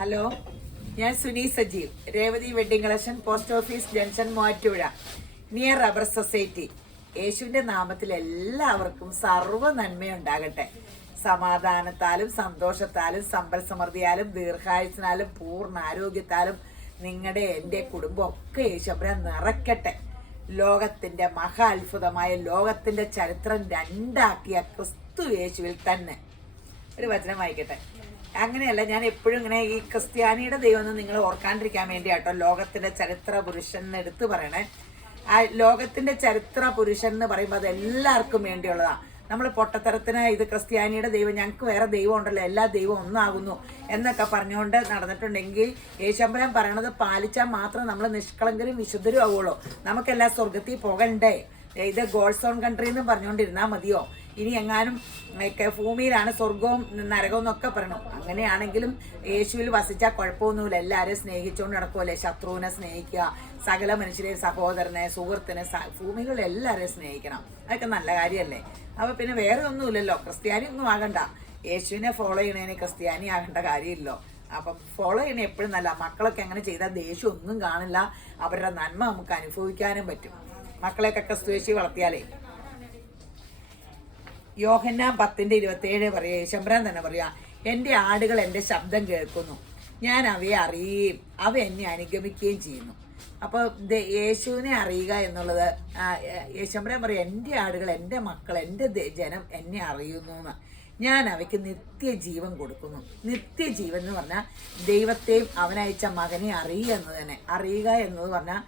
Hello, ഞാൻ Suni Sajeev, Revathi wedding collection, post office junction, Muvattupuzha, near rubber society. യേശുവിന്റെ നാമത്തിൽ എല്ലാവർക്കും സർവ്വ നന്മയുണ്ടാകട്ടെ. സമാധാനത്താലും സന്തോഷത്താലും സമ്പൽ സമൃദ്ധിയാലും ദീർഘായുസിനാലും പൂർണ്ണ ആരോഗ്യത്താലും നിങ്ങളുടെ എൻ്റെ കുടുംബം ഒക്കെ യേശുബ്രാൻ നിറയ്ക്കട്ടെ. ലോകത്തിന്റെ മഹാ അത്ഭുതമായ ലോകത്തിന്റെ ചരിത്രം രണ്ടാക്കിയ ക്രിസ്തു യേശുവിൽ തന്നെ. ഒരു വചനം വായിക്കട്ടെ. അങ്ങനെയല്ല, ഞാൻ എപ്പോഴും ഇങ്ങനെ ഈ ക്രിസ്ത്യാനിയുടെ ദൈവം എന്ന് നിങ്ങൾ ഓർക്കാണ്ടിരിക്കാൻ വേണ്ടിയാട്ടോ ലോകത്തിന്റെ ചരിത്ര പുരുഷൻ എന്ന് എടുത്തു പറയണേ. ആ ലോകത്തിന്റെ ചരിത്ര പുരുഷൻ എന്ന് പറയുമ്പോൾ അത് എല്ലാവർക്കും വേണ്ടിയുള്ളതാണ്. നമ്മൾ പൊട്ടത്തരത്തിന് ഇത് ക്രിസ്ത്യാനിയുടെ ദൈവം, ഞങ്ങൾക്ക് വേറെ ദൈവം ഉണ്ടല്ലോ, എല്ലാ ദൈവവും ഒന്നാകുന്നു എന്നൊക്കെ പറഞ്ഞുകൊണ്ട് നടന്നിട്ടുണ്ടെങ്കിൽ യേശുമ്പലം പറയണത് പാലിച്ചാൽ മാത്രം നമ്മൾ നിഷ്കളങ്കരും വിശുദ്ധരും ആവുള്ളൂ. നമുക്കെല്ലാം സ്വർഗത്തിൽ പോകണ്ടേ? ഇത് ഗോഡ്സ് ഓൺ കൺട്രി എന്ന് പറഞ്ഞുകൊണ്ടിരുന്നാൽ മതിയോ? ഇനി എങ്ങാനും ഭൂമിയിലാണ് സ്വർഗവും നരകവും എന്നൊക്കെ പറയണു. അങ്ങനെയാണെങ്കിലും യേശുവിൽ വസിച്ചാൽ കുഴപ്പമൊന്നുമില്ല. എല്ലാവരെയും സ്നേഹിച്ചുകൊണ്ട് നടക്കുമല്ലേ. ശത്രുവിനെ സ്നേഹിക്കുക, സകല മനുഷ്യരെ, സഹോദരനെ, സുഹൃത്തിനെ, ഭൂമികളിൽ എല്ലാവരെയും സ്നേഹിക്കണം. അതൊക്കെ നല്ല കാര്യമല്ലേ? അപ്പോൾ പിന്നെ വേറെ ഒന്നുമില്ലല്ലോ. ക്രിസ്ത്യാനി ഒന്നും ആകണ്ട. യേശുവിനെ ഫോളോ ചെയ്യണേന് ക്രിസ്ത്യാനി ആകേണ്ട കാര്യമില്ലല്ലോ. അപ്പം ഫോളോ ചെയ്യണേ എപ്പോഴും നല്ല. മക്കളൊക്കെ അങ്ങനെ ചെയ്താൽ ദേഷ്യം ഒന്നും കാണില്ല. അവരുടെ നന്മ നമുക്ക് അനുഭവിക്കാനും പറ്റും. മക്കളെയൊക്കെ ക്രിസ്തുയേശു വളർത്തിയാലേ. യോഹന്നാൻ 10:27 പറയുക, യേശുബ്രാൻ തന്നെ പറയുക, എൻ്റെ ആടുകൾ എൻ്റെ ശബ്ദം കേൾക്കുന്നു, ഞാൻ അവയെ അറിയുകയും അവ എന്നെ അനുഗമിക്കുകയും ചെയ്യുന്നു. അപ്പോൾ യേശുവിനെ അറിയുക എന്നുള്ളത്, യേശുബ്രാൻ പറയുക, എൻ്റെ ആടുകൾ, എൻ്റെ മക്കൾ, എൻ്റെ ജനം എന്നെ അറിയുന്നു എന്ന്. ഞാൻ അവയ്ക്ക് നിത്യജീവൻ കൊടുക്കുന്നു. നിത്യജീവൻ എന്ന് പറഞ്ഞാൽ ദൈവത്തെയും അവനയച്ച മകനെ അറിയുക എന്ന് തന്നെ. അറിയുക എന്നത് പറഞ്ഞാൽ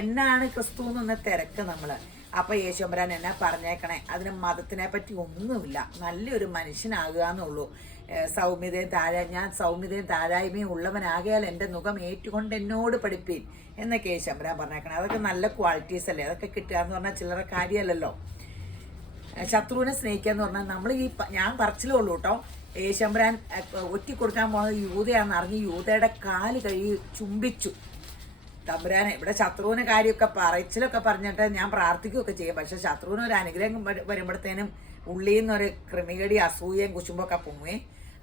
എന്നാണ് ക്രിസ്തു എന്നൊന്ന് തിരക്ക് നമ്മൾ. അപ്പൊ യേശുമ്പരാൻ എന്നെ പറഞ്ഞേക്കണേ, അതിന് മതത്തിനെ പറ്റി ഒന്നുമില്ല, നല്ലൊരു മനുഷ്യനാകുക എന്നുള്ളൂ. ഞാൻ സൗമ്യതയും താഴായ്മയും ഉള്ളവനാകിയാൽ എൻ്റെ മുഖം ഏറ്റുകൊണ്ട് എന്നോട് പഠിപ്പീൻ എന്നൊക്കെ യേശുമ്പരാൻ പറഞ്ഞേക്കണേ. അതൊക്കെ നല്ല ക്വാളിറ്റീസ് അല്ലേ? അതൊക്കെ കിട്ടുക എന്ന് പറഞ്ഞാൽ ചില്ലറ കാര്യമല്ലല്ലോ. ശത്രുവിനെ സ്നേഹിക്കുക എന്ന് പറഞ്ഞാൽ നമ്മൾ ഞാൻ പറച്ചിലേ ഉള്ളൂ കേട്ടോ. യേശുമ്പരാൻ ഒറ്റിക്കൊടുക്കാൻ പോകുന്നത് യൂതയാണെന്ന് അറിഞ്ഞ് യൂതയുടെ കാല് കഴുകി ചുംബിച്ചു. തമ്പുരാനെ, ഇവിടെ ശത്രുവിന് കാര്യമൊക്കെ പറച്ചിലൊക്കെ പറഞ്ഞിട്ട് ഞാൻ പ്രാർത്ഥിക്കുകയൊക്കെ ചെയ്യും. പക്ഷെ ശത്രുവിന് ഒരു അനുഗ്രഹം വരുമ്പോഴത്തേനും ഉള്ളിൽ നിന്നൊരു ക്രിമികടി, അസൂയയും കുശുമ്പൊക്കെ പൊങ്ങുവേ.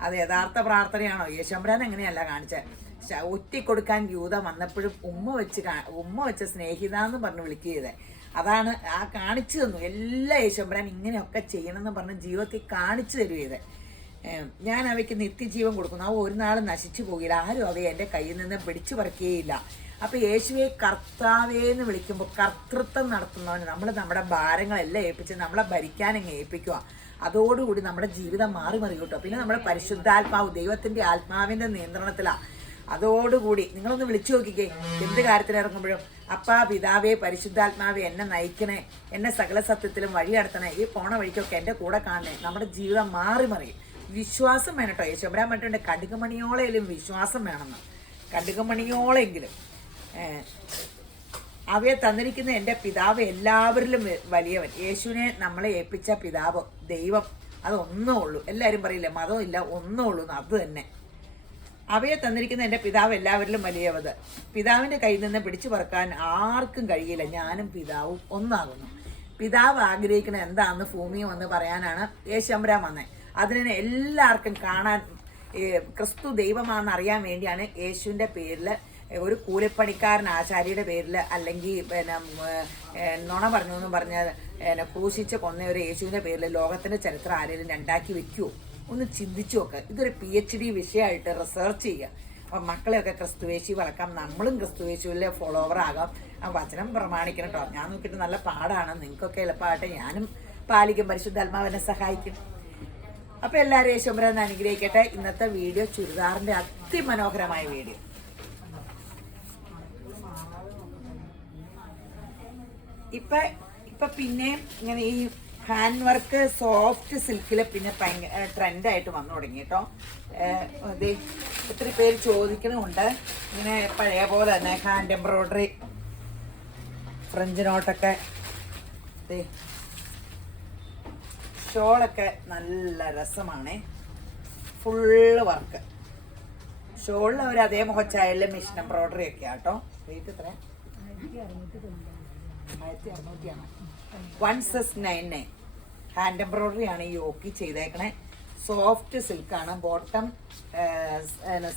അത് യഥാർത്ഥ പ്രാർത്ഥനയാണോ? യേശുമ്പരാൻ എങ്ങനെയല്ല കാണിച്ചത്. ഒറ്റിക്കൊടുക്കാൻ യൂത വന്നപ്പോഴും ഉമ്മ വെച്ച് സ്നേഹിത എന്ന് പറഞ്ഞ് വിളിക്കുകയത്. അതാണ് ആ കാണിച്ചു തന്നു. എല്ലാ യേശുമ്പരാൻ ഇങ്ങനെയൊക്കെ ചെയ്യണമെന്ന് പറഞ്ഞ് ജീവിതത്തിൽ കാണിച്ചു തരുവത്. ഞാൻ അവയ്ക്ക് നിത്യജീവൻ കൊടുക്കുന്നു, അവ ഒരു നാളും നശിച്ചു പോകില്ല, ആരും അവയെ എൻ്റെ കയ്യിൽ നിന്ന് പിടിച്ചു പറിക്കുകയില്ല. അപ്പോൾ യേശുവെ കർത്താവേന്ന് വിളിക്കുമ്പോൾ കർത്തൃത്വം നടത്തുന്നവന് നമ്മൾ നമ്മുടെ ഭാരങ്ങളെല്ലാം ഏൽപ്പിച്ച് നമ്മളെ ഭരിക്കാനങ്ങ് ഏൽപ്പിക്കുക. അതോടുകൂടി നമ്മുടെ ജീവിതം മാറി കേട്ടോ. പിന്നെ നമ്മുടെ പരിശുദ്ധാത്മാവ്, ദൈവത്തിൻ്റെ ആത്മാവിൻ്റെ നിയന്ത്രണത്തിലാണ്. അതോടുകൂടി നിങ്ങളൊന്ന് വിളിച്ചു നോക്കിക്കേ. എന്ത് കാര്യത്തിൽ ഇറങ്ങുമ്പോഴും, അപ്പാ, പിതാവേ, പരിശുദ്ധാത്മാവേ, എന്നെ നയിക്കണേ, എന്നെ സകല സത്യത്തിലും വഴി നടത്തണേ, ഈ പോണ വഴിക്കൊക്കെ എൻ്റെ കൂടെ കാണണേ. നമ്മുടെ ജീവിതം മാറി വിശ്വാസം വേണം കേട്ടോ. യേശുബ്രാൻ പറഞ്ഞിട്ടുണ്ട്, കടുകുമണിയോളെങ്കിലും വിശ്വാസം വേണമെന്ന്. കടുകുമണിയോളെങ്കിലും. അവയെ തന്നിരിക്കുന്ന എൻ്റെ പിതാവ് എല്ലാവരിലും വലിയവൻ. യേശുവിനെ നമ്മളെ ഏൽപ്പിച്ച പിതാവ്, ദൈവം, അതൊന്നേ ഉള്ളൂ. എല്ലാവരും പറയില്ലേ മതമില്ല, ഒന്നേ ഉള്ളൂ. അത് തന്നെ. അവയെ തന്നിരിക്കുന്ന എൻ്റെ പിതാവ് എല്ലാവരിലും വലിയവത്. പിതാവിൻ്റെ കയ്യിൽ നിന്ന് പിടിച്ചു പറക്കാൻ ആർക്കും കഴിയില്ല. ഞാനും പിതാവും ഒന്നാകുന്നു. പിതാവ് ആഗ്രഹിക്കുന്ന എന്താണെന്ന് ഭൂമിയിൽ വന്ന് പറയാനാണ് യേശുമ്പരാൻ വന്നത്. അതിനെ എല്ലാവർക്കും കാണാൻ, ക്രിസ്തു ദൈവമാണെന്ന് അറിയാൻ വേണ്ടിയാണ് യേശുവിൻ്റെ പേരിൽ ഒരു കൂലിപ്പണിക്കാരൻ ആശാരിയുടെ പേരിൽ, അല്ലെങ്കിൽ നുണ പറഞ്ഞു എന്നും പറഞ്ഞ് ക്രൂശിച്ച് കൊന്ന ഒരു യേശുവിൻ്റെ പേരിൽ ലോകത്തിൻ്റെ ചരിത്രം ആരെങ്കിലും രണ്ടാക്കി വെക്കുമോ? ഒന്ന് ചിന്തിച്ചു നോക്ക്. ഇതൊരു PhD വിഷയമായിട്ട് റിസർച്ച് ചെയ്യുക. അപ്പം മക്കളെയൊക്കെ ക്രിസ്തുവേശി വളർക്കാം, നമ്മളും ക്രിസ്തുവേശുവിലെ ഫോളോവർ ആകാം. ആ വചനം പ്രമാണിക്കണം കേട്ടോ. ഞാൻ നോക്കിയിട്ട് നല്ല പാടാണ്, നിങ്ങൾക്കൊക്കെ എളുപ്പമായിട്ട് ഞാനും പാലിക്കും. പരിശുദ്ധാത്മാവിനെ സഹായിക്കും. അപ്പോൾ എല്ലാവരും യേശുമ്പരാൻ അനുഗ്രഹിക്കട്ടെ. ഇന്നത്തെ വീഡിയോ ചുരിദാറിൻ്റെ അതിമനോഹരമായ വീഡിയോ. ഇപ്പൊ പിന്നെയും ഇങ്ങനെ ഈ ഹാൻഡ് വർക്ക് സോഫ്റ്റ് സിൽക്കിൽ പിന്നെ ഭയങ്കര ട്രെൻഡായിട്ട് വന്നു തുടങ്ങി കേട്ടോ. ഇത് ഒത്തിരി പേര് ചോദിക്കണമുണ്ട്. ഇങ്ങനെ പഴയ പോലെ തന്നെ ഹാൻഡ് എംബ്രോയ്ഡറി, ഫ്രഞ്ച് നോട്ടൊക്കെ, ഷോളൊക്കെ നല്ല രസമാണ്. ഫുള്ള് വർക്ക് ഷോളിൽ അവർ അതേ മുഖച്ചായാലും മിഷൻ എംബ്രോയ്ഡറി ഒക്കെ ആട്ടോ. റേറ്റ് എത്ര? 1699. ഹാൻഡ് എംബ്രോയ്ഡറി ആണ് ഈ യോക്കി ചെയ്തേക്കണേ. സോഫ്റ്റ് സിൽക്കാണ്, ബോട്ടം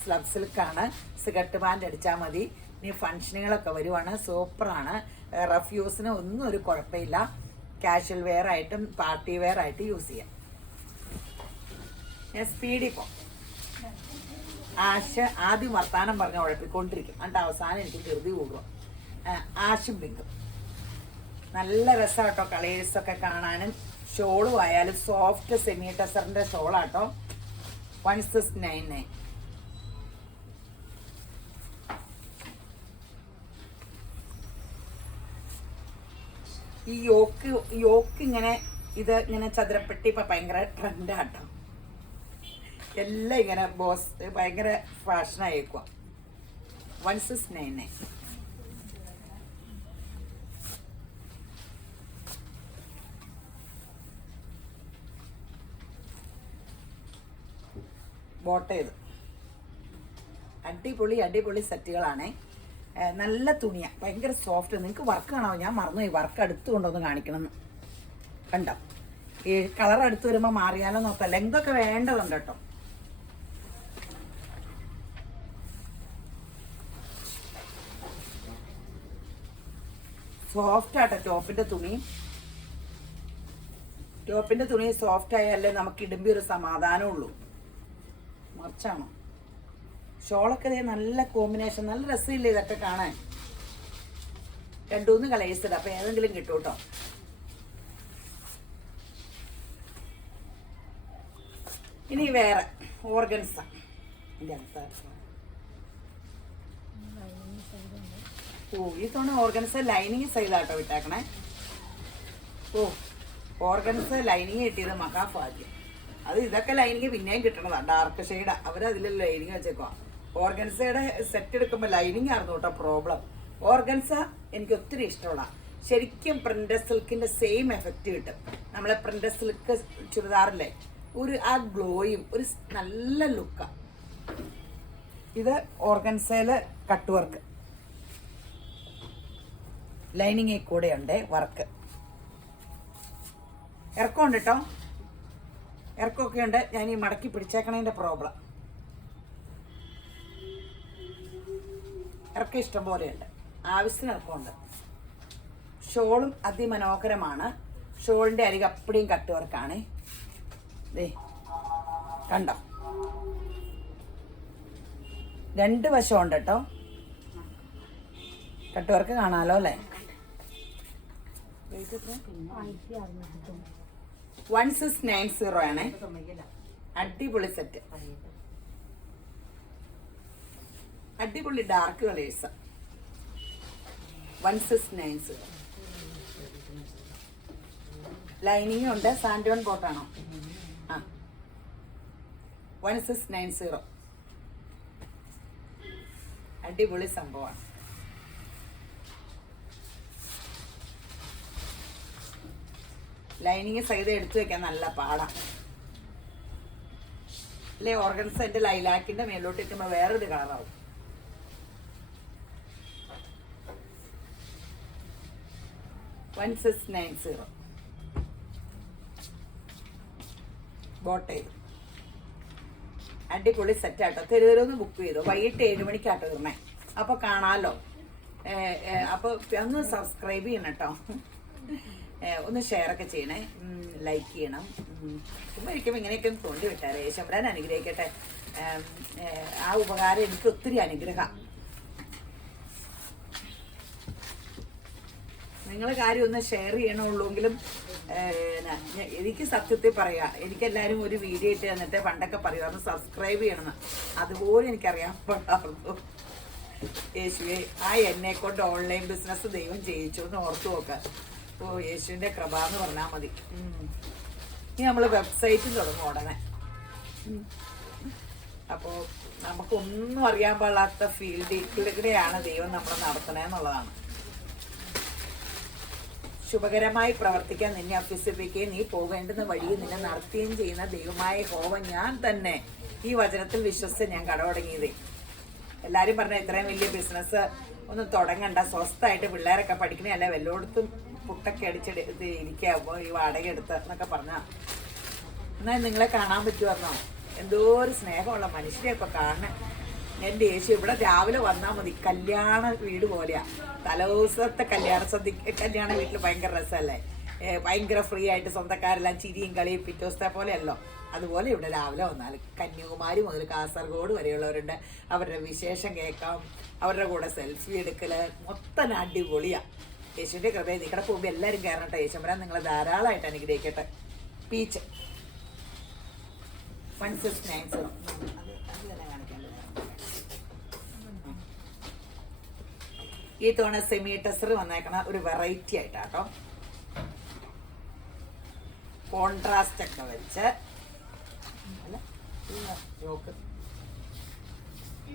സ്ലബ് സിൽക്കാണ്. സിഗരറ്റ് ബാൻഡ് അടിച്ചാൽ മതി. ഇനി ഫങ്ഷനുകളൊക്കെ വരുവാണ്. സൂപ്പറാണ്. റഫ്യൂസിന് ഒന്നും ഒരു കുഴപ്പമില്ല. കാഷ്വൽ വെയർ ആയിട്ടും പാർട്ടി വെയർ ആയിട്ട് യൂസ് ചെയ്യാം. ഞാൻ സ്പീഡിൽ പോകും. ആഷ് ആദ്യം വർത്താനം പറഞ്ഞ് ഉഴപ്പിക്കൊണ്ടിരിക്കും, എന്നിട്ട് അവസാനം എനിക്ക് ധൃതി കൂടും. ആഷും പിങ്കും നല്ല രസം കേട്ടോ. കളേഴ്സൊക്കെ കാണാനും ഷോളും ആയാലും സോഫ്റ്റ് സെമി ടെസറിന്റെ ഷോളാട്ടോ. 1699. ഈ യോക്ക് ഇങ്ങനെ ഇത് ഇങ്ങനെ ചതുരപ്പെട്ടി ഇപ്പൊ ഭയങ്കര ട്രെൻഡാട്ടോ. എല്ലാം ഇങ്ങനെ ഭയങ്കര ഫാഷനായേക്കുക. 1699. ബോട്ടേത് അടിപൊളി സെറ്റുകളാണേ. നല്ല തുണിയാ, ഭയങ്കര സോഫ്റ്റ്. നിങ്ങൾക്ക് വർക്ക് കാണാമോ? ഞാൻ മറന്നുപോയി വർക്ക് അടുത്ത് കൊണ്ടൊന്ന് കാണിക്കണമെന്ന്. കണ്ടോ ഈ കളർ അടുത്ത് വരുമ്പോൾ മാറിയാലോ നോക്കാം. ലെങ്തൊക്കെ വേണ്ടതുണ്ട് കേട്ടോ. സോഫ്റ്റ് ആട്ടോ ടോപ്പിന്റെ തുണി സോഫ്റ്റ് ആയാലേ നമുക്ക് ഇടുമ്പി ഒരു സമാധാനമുള്ളൂ. മറിച്ചാണോ ഷോളൊക്കെ നല്ല കോമ്പിനേഷൻ, നല്ല രസമില്ലേ ഇതൊക്കെ കാണാൻ. 2-3 കളേഴ്സ് ഇടാം, അപ്പൊ ഏതെങ്കിലും കിട്ടും കേട്ടോ. ഇനി വേറെ ഓർഗൻസ. ഈ തവണ ഓർഗൻസ ലൈനിങ് സൈഡാട്ടോ വിട്ടേക്കണേ. ഓർഗൻസ ലൈനിങ് കിട്ടിയത് മഹാഭാഗ്യം. അത് ഇതൊക്കെ ലൈനിങ് പിന്നെയും കിട്ടണതാണ്, ഡാർക്ക് ഷെയ്ഡാ. അവരതിൽ ലൈനിങ് വെച്ചേക്കുവാ. ഓർഗൻസയുടെ സെറ്റ് എടുക്കുമ്പോൾ ലൈനിങ് ആയിരുന്നു കേട്ടോ പ്രോബ്ലം. ഓർഗൻസ എനിക്ക് ഒത്തിരി ഇഷ്ടമുള്ള. ശരിക്കും പ്രിന്റഡ് സിൽക്കിന്റെ സെയിം എഫക്റ്റ് കിട്ടും. നമ്മളെ പ്രിന്റഡ് സിൽക്ക് ചുരിദാറില്ലേ ആ ഗ്ലോയും ഒരു നല്ല ലുക്കാ. ഇത് ഓർഗൻസയില് കട്ട് വർക്ക്, ലൈനിങ്ങിൽ കൂടെ ഉണ്ട് വർക്ക്. ഇറക്കമുണ്ട് കേട്ടോ, ഇറക്കമൊക്കെ ഉണ്ട്. ഞാൻ ഈ മടക്കി പിടിച്ചേക്കണതിന്റെ പ്രോബ്ലം. ഇറക്കം ഇഷ്ടം പോലെയുണ്ട്, ആവശ്യത്തിന് ഇറക്കമുണ്ട്. ഷോളും അതിമനോഹരമാണ്. ഷോളിന്റെ അരികെ അപ്പടിയും കട്ട് വർക്കാണ്. കണ്ടോ, 2 വശമുണ്ട് കേട്ടോ. കട്ട് വർക്ക് കാണാലോ അല്ലേ. 1690 ആണ്. അടിപൊളി സെറ്റ്, അടിപൊളി ഡാർക്ക് കളേഴ്സ്. 1690. ലൈനിങ്ങും ഉണ്ട്. സാൻഡോൺ കോട്ടാണോ? 1690. അടിപൊളി സംഭവമാണ്. ലൈനിങ് സൈഡ് എടുത്തു വെക്കാൻ നല്ല പാടാണ് അല്ലേ. ഓർഗൻസന്റെ ലൈലാക്കിന്റെ മേലോട്ട് ഇട്ടുമ്പോ വേറൊരു കളറാവും. ബോട്ടേ അടിപൊളി സെറ്റാട്ടോ. തെരുവരൊന്ന് ബുക്ക് ചെയ്തു. വൈകിട്ട് 7 മണിക്കാട്ടോ തീർന്നേ. അപ്പൊ കാണാലോ. അപ്പൊ ഒന്ന് സബ്സ്ക്രൈബ് ചെയ്യണം കേട്ടോ. ഒന്ന് ഷെയർ ഒക്കെ ചെയ്യണേ, ലൈക്ക് ചെയ്യണം. ചുമ്മാ ഇരിക്കുമ്പോൾ ഇങ്ങനെയൊക്കെ ഒന്ന് തോണ്ടി വിട്ടാരേ. ശമ്പരാൻ അനുഗ്രഹിക്കട്ടെ. ആ ഉപകാരം എനിക്ക് ഒത്തിരി അനുഗ്രഹം. നിങ്ങൾ കാര്യം ഒന്ന് ഷെയർ ചെയ്യണമുള്ളൂങ്കിലും എനിക്ക് സത്യത്തിൽ പറയാം. എനിക്കെല്ലാവരും ഒരു വീഡിയോ ഇട്ട് തന്നിട്ട് പണ്ടൊക്കെ പറയുമായിരുന്നു സബ്സ്ക്രൈബ് ചെയ്യണമെന്ന്. അതുപോലെ എനിക്കറിയാൻ പാടായിരുന്നു. യേശുവെ ആ എന്നെ കൊണ്ട് ഓൺലൈൻ ബിസിനസ് ദൈവം ചെയ്യിച്ചു എന്ന് ഓർത്തു നോക്കാം. യേശുവിൻ്റെ കൃപ എന്ന് പറഞ്ഞാൽ മതി. ഇനി നമ്മൾ വെബ്സൈറ്റും തുടങ്ങും ഉടനെ. അപ്പോൾ നമുക്കൊന്നും അറിയാൻ പാടില്ലാത്ത ഫീൽഡിലൂടെയാണ് ദൈവം നമ്മളെ നടത്തണേന്നുള്ളതാണ്. ശുഭകരമായി പ്രവർത്തിക്കാൻ നിന്നെ അഭ്യസിപ്പിക്കുകയും നീ പോകേണ്ടുന്ന വഴി നിന്നെ നടത്തുകയും ചെയ്യുന്ന ദൈവമായ യഹോവ ഞാൻ തന്നെ. ഈ വചനത്തിൽ വിശ്വസിച്ച് ഞാൻ കടമടങ്ങിയതേ. എല്ലാവരും പറഞ്ഞ ഇത്രയും വലിയ ബിസിനസ് ഒന്നും തുടങ്ങണ്ട, സ്വസ്ഥമായിട്ട് പിള്ളേരൊക്കെ പഠിക്കണേ, അല്ല, വല്ലയിടത്തും പുട്ടൊക്കെ അടിച്ചെടുത്ത് ഇരിക്കുക ഈ വാടക എടുത്ത് എന്നൊക്കെ പറഞ്ഞാൽ. 1690. 1690. എന്നാൽ നിങ്ങളെ കാണാൻ പറ്റുമെന്നോ? എന്തോ ഒരു സ്നേഹമുള്ള മനുഷ്യരെ ഇപ്പൊ കാണണേ. എൻ്റെ യേശു ഇവിടെ രാവിലെ വന്നാൽ മതി. കല്യാണ വീട് പോലെയാ. തലേദിവസത്തെ കല്യാണ വീട്ടിൽ ഭയങ്കര രസമല്ലേ? ഭയങ്കര ഫ്രീ ആയിട്ട് സ്വന്തക്കാരെല്ലാം ചിരിയും കളിയും പിറ്റേ ദിവസത്തെ പോലെയല്ലോ. അതുപോലെ ഇവിടെ രാവിലെ വന്നാൽ കന്യാകുമാരി മുതൽ കാസർഗോഡ് വരെയുള്ളവരുണ്ട്. അവരുടെ വിശേഷം കേൾക്കാം, അവരുടെ കൂടെ സെൽഫി എടുക്കല്, മൊത്തം അടിപൊളിയാ. യേശുവിൻ്റെ കൃപയെ നിങ്ങളുടെ പോകുമ്പോൾ എല്ലാവരും കയറട്ടെ. യേശുമ്പരാൻ നിങ്ങളെ ധാരാളമായിട്ട് അനുഗ്രഹിക്കട്ടെ. പീച്ച് സ്നാക്സ് ഈ തവണ സെമി ടെസർ വന്നേക്കണ ഒരു വെറൈറ്റി ആയിട്ടാട്ടോ. കോൺട്രാസ്റ്റ് ഒക്കെ വെച്ച് യോക്ക്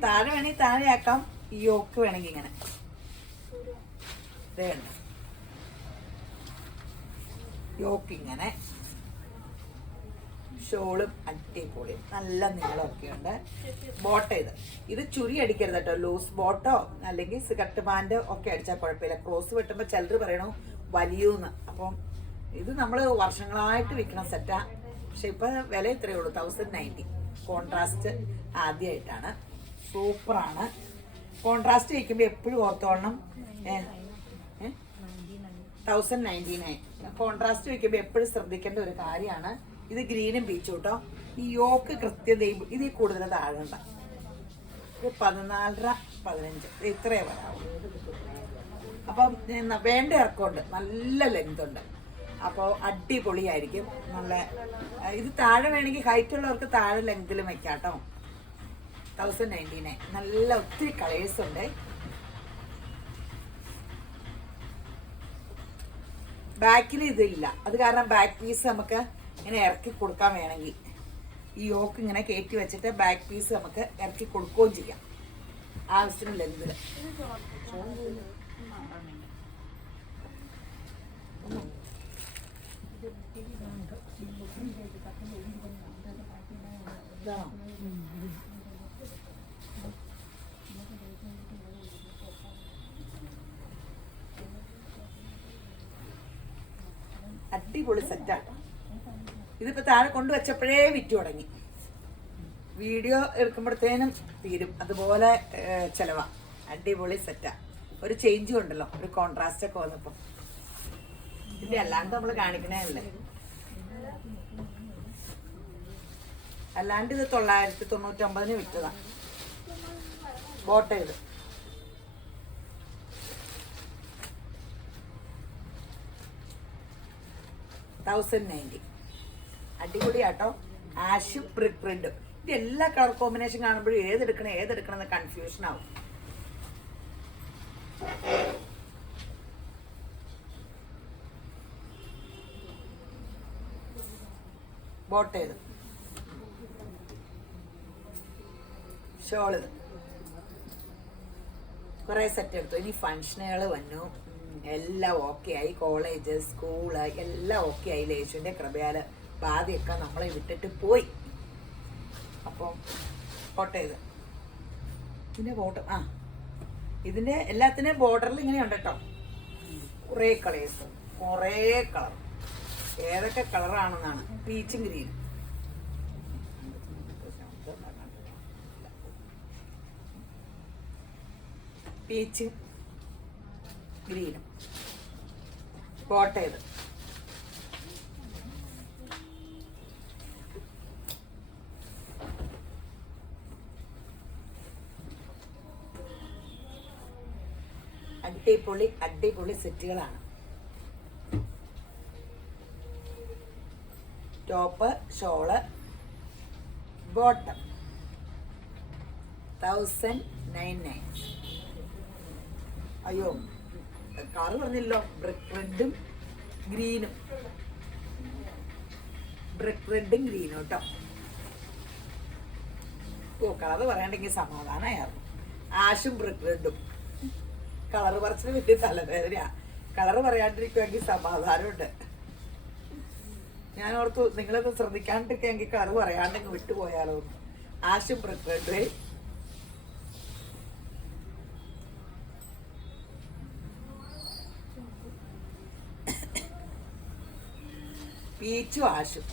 താഴെ വേണമെങ്കിൽ താഴെയാക്കാം. യോക്ക് വേണമെങ്കിൽ ഇങ്ങനെ യോക്ക് ഇങ്ങനെ. ഷോളും അടിപൊളി, നല്ല നീളമൊക്കെ ഉണ്ട്. ബോട്ടം ഇത് ചുരി അടിക്കരുത് കേട്ടോ. ലൂസ് ബോട്ടോ അല്ലെങ്കിൽ സ്കർട്ട് പാൻറ് ഒക്കെ അടിച്ചാൽ കുഴപ്പമില്ല. ക്രോസ് വെട്ടുമ്പോൾ ചിലർ പറയണു വലിയൂന്ന്. അപ്പം ഇത് നമ്മൾ വർഷങ്ങളായിട്ട് വിൽക്കണ സെറ്റാ. പക്ഷെ ഇപ്പൊ വില ഇത്രയേ ഉള്ളൂ, 1090. കോൺട്രാസ്റ്റ് ആദ്യമായിട്ടാണ്. സൂപ്പറാണ്. കോൺട്രാസ്റ്റ് വയ്ക്കുമ്പോൾ എപ്പോഴും ഓർത്തോളണം 1099. കോൺട്രാസ്റ്റ് വയ്ക്കുമ്പോൾ എപ്പോഴും ശ്രദ്ധിക്കേണ്ട ഒരു കാര്യമാണ്. ഇത് ഗ്രീനും പീച്ചും കേട്ടോ. ഈ യോക്ക് കൃത്യത ഇതിൽ കൂടുതൽ താഴണ്ട. ഇത് 14.5 15 ഇത്രയേ വരാവൂ. അപ്പം വേണ്ട ഇറക്കമുണ്ട്, നല്ല ലെങ്ത് ഉണ്ട്. അപ്പോൾ അടിപൊളിയായിരിക്കും. നല്ല ഇത് താഴെ വേണമെങ്കിൽ ഹൈറ്റ് ഉള്ളവർക്ക് താഴെ ലെങ്തിലും വെക്കാം കേട്ടോ. 1099. നല്ല ഒത്തിരി കളേഴ്സ് ഉണ്ട്. ബാക്കിൽ ഇതില്ല. അത് കാരണം ബാക്ക് പീസ് നമുക്ക് ഇങ്ങനെ ഇറക്കി കൊടുക്കാൻ വേണമെങ്കിൽ ഈ യോക്ക് ഇങ്ങനെ കയറ്റി വെച്ചിട്ട് ബാക്ക് പീസ് നമുക്ക് ഇറക്കി കൊടുക്കുകയും ചെയ്യാം ആവശ്യത്തിന് ലെങ്തിൽ. അടിപൊളി സെറ്റാണ്. ഇതിപ്പോ താഴെ കൊണ്ടുവച്ചപ്പോഴേ വിറ്റു തുടങ്ങി. വീഡിയോ എടുക്കുമ്പോഴത്തേനും തീരും. അതുപോലെ ചെലവാ. അടിപൊളി സെറ്റാ. ഒരു ചേഞ്ചും ഉണ്ടല്ലോ, ഒരു കോൺട്രാസ്റ്റ് ഒക്കെ വന്നപ്പോ. ഇത് അല്ലാണ്ട് നമ്മൾ കാണിക്കണേ അല്ലേ. അല്ലാണ്ട് ഇത് 999 വിറ്റതാ. ബോട്ടം ഇത് 1090. അടിപൊളിയാട്ടോ. ആഷും ബ്രിക്ക് പ്രിന്റും. ഇത് എല്ലാ കളർ കോമ്പിനേഷൻ കാണുമ്പോഴും ഏതെടുക്കണം എന്ന് കൺഫ്യൂഷൻ ആവും. ബോട്ടേത് ഷോള് കുറെ സെറ്റ് എടുത്തു. ഇനി ഫങ്ഷനുകൾ വന്നു, എല്ലാം ഓക്കെ ആയി. കോളേജ്, സ്കൂള് എല്ലാം ഓക്കെ ആയി. യേശുവിൻ്റെ കൃപയാല് ബാധയൊക്കെ നമ്മളെ വിട്ടിട്ട് പോയി. അപ്പം ബോട്ടേത് ഇതിൻ്റെ ബോട്ടം ഇതിൻ്റെ എല്ലാത്തിൻ്റെയും ബോർഡറിൽ ഇങ്ങനെയുണ്ട് കേട്ടോ. കുറേ കളേഴ്സ്, കുറേ കളർ. ഏതൊക്കെ കളറാണെന്നാണ്. പീച്ചും ഗ്രീനും. പീച്ച് ഗ്രീനും ബോട്ടേത്. അടിപൊളി സെറ്റുകളാണ്. Top, shawl, bottom 1099. അയ്യോ കളർ പറഞ്ഞല്ലോ. ബ്രിക്ക് റെഡും ഗ്രീനും കേട്ടോ. ഓ കളർ പറയാണ്ടെങ്കിൽ സമാധാനമായിരുന്നു. ആഷും ബ്രിക്ക് റെഡും. കളർ പറിച്ചിട്ട് വലിയ തലവേദനയാ. കളർ പറയാണ്ടിരിക്കുമെങ്കിൽ സമാധാനമുണ്ട്. ഞാൻ ഓർത്തു നിങ്ങളത് ശ്രദ്ധിക്കാണ്ടിരിക്കുമെങ്കിൽ കളർ പറയാണ്ടെങ്കിൽ വിട്ടുപോയാലോ. ആഷും ബ്രിക്ക് റെഡ്. പീച്ചും ആഷും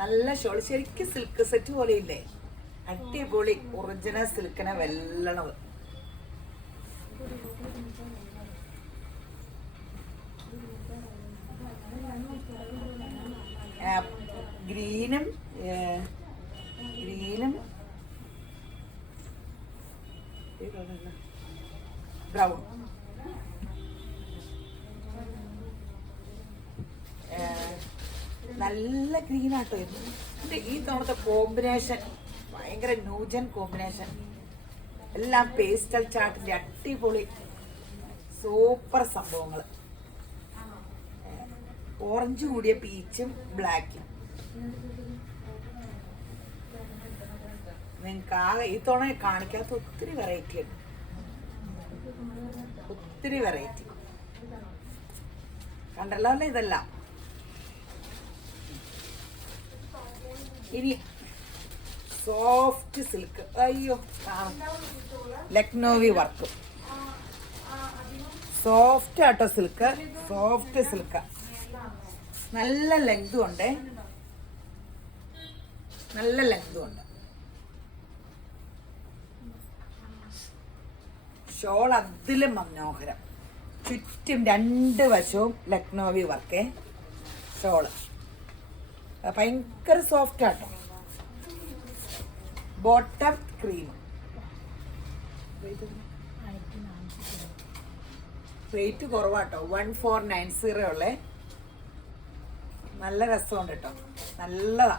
നല്ല ഷോൾ, ശരിക്കും സിൽക്ക് സെറ്റ് പോലെ ഇല്ലേ, അടിപൊളി ഒറിജിനൽ സിൽക്കിനെ വെല്ലണത്. ഗ്രീനും ബ്രൗൺ, നല്ല ഗ്രീനാട്ടോ ഇത്. ഈ തവണത്തെ കോമ്പിനേഷൻ ഭയങ്കര ന്യൂജൻ കോമ്പിനേഷൻ, എല്ലാം പേസ്റ്റൽ ചാർട്ടിന്റെ അടിപൊളി സൂപ്പർ സംഭവങ്ങൾ. ഓറഞ്ച് കൂടിയ പീച്ചും ബ്ലാക്കും. നിങ്ങൾക്ക് ആകെ ഈ തവണ കാണിക്കാത്ത ഒത്തിരി വെറൈറ്റി ഉണ്ട്, ഒത്തിരി വെറൈറ്റി കണ്ടല്ലോ അല്ലേ ഇതെല്ലാം. ഇനി സോഫ്റ്റ് സിൽക്ക്, അയ്യോ ലക്നോവി വർക്ക്, സോഫ്റ്റ് ആട്ടോ സിൽക്ക്, സോഫ്റ്റ് സിൽക്ക്. നല്ല ലെങ്തും ഉണ്ട്, നല്ല ലെങ്തും ഉണ്ട്. ഷോൾ അതിലും മനോഹരം, ചുറ്റും രണ്ട് വശവും ലക്നോവി വർക്ക്. ഷോള് ഭയങ്കര സോഫ്റ്റ് ആട്ടോ. ബോട്ടം ക്രീം, റേറ്റ് കുറവാട്ടോ, 1490 ഉള്ളേ. നല്ല രസമുണ്ട് കേട്ടോ, നല്ലതാ.